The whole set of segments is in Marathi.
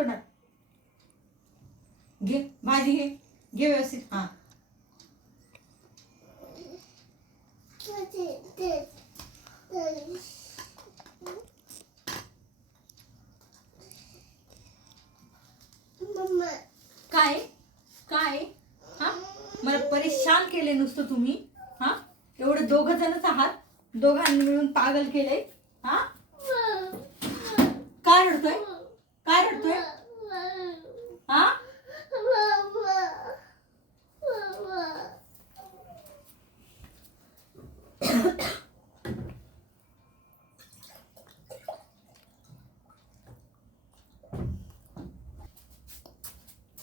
तोंडात घे भाजी घे. घे व्यवस्थित. हा. काय? काय? हा? मला परेशान केले नुसतं तुम्ही. हा? एवढे दोघ जणच आहात. दोघांनी मिळून पागल केले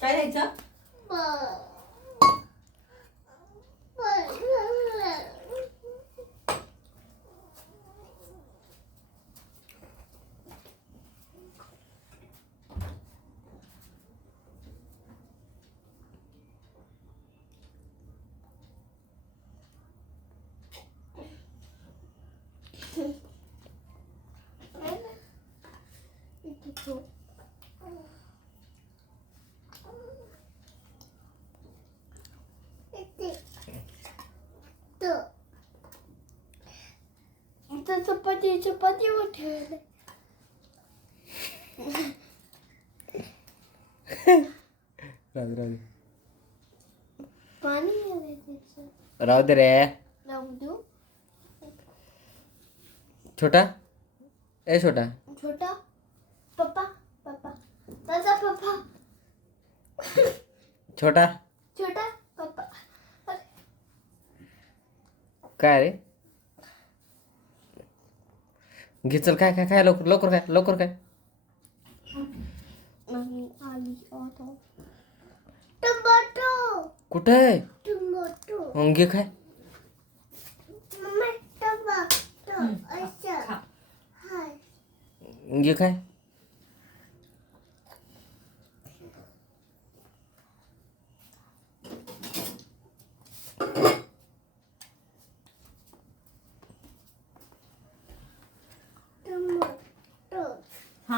काय लिहायचं 이렇게 द्यायचं चपाती चपाती राहू दे राहू दे. पाणी त्याचं. राहू दे रे. लावून देऊ. छोटा? ए छोटा. छोटा? पप्पा पप्पा. त्याचा पप्पा. छोटा? छोटा? पप्पा. काय रे? घे चल काय काय काय लवकर लवकर काय लवकर काय कुठं आहे? घे काय घे काय